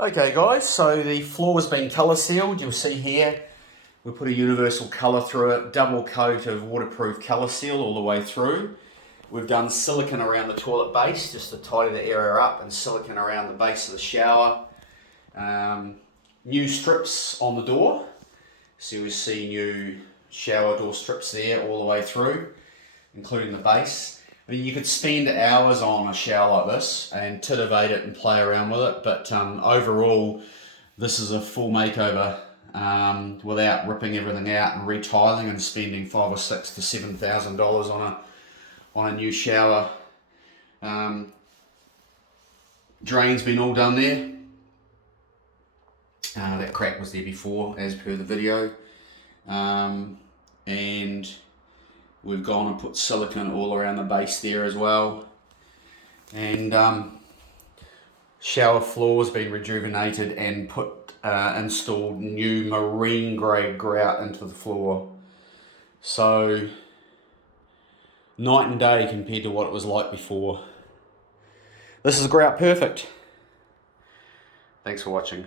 Okay guys, so the floor's been colour sealed. You'll see here we put a universal colour through it, double coat of waterproof colour seal all the way through. We've done silicone around the toilet base just to tidy the area up, and silicone around the base of the shower. New strips on the door, so you'll see new shower door strips there all the way through, including the base. I mean, you could spend hours on a shower like this and titivate it and play around with it, but overall this is a full makeover without ripping everything out and retiling and spending $5,000 or $6,000 to $7,000 on a new shower. Drain's been all done there. That crack was there before, as per the video, and we've gone and put silicone all around the base there as well, and shower floor has been rejuvenated and installed new marine grade grout into the floor. So night and day compared to what it was like before. This is grout perfect. Thanks for watching.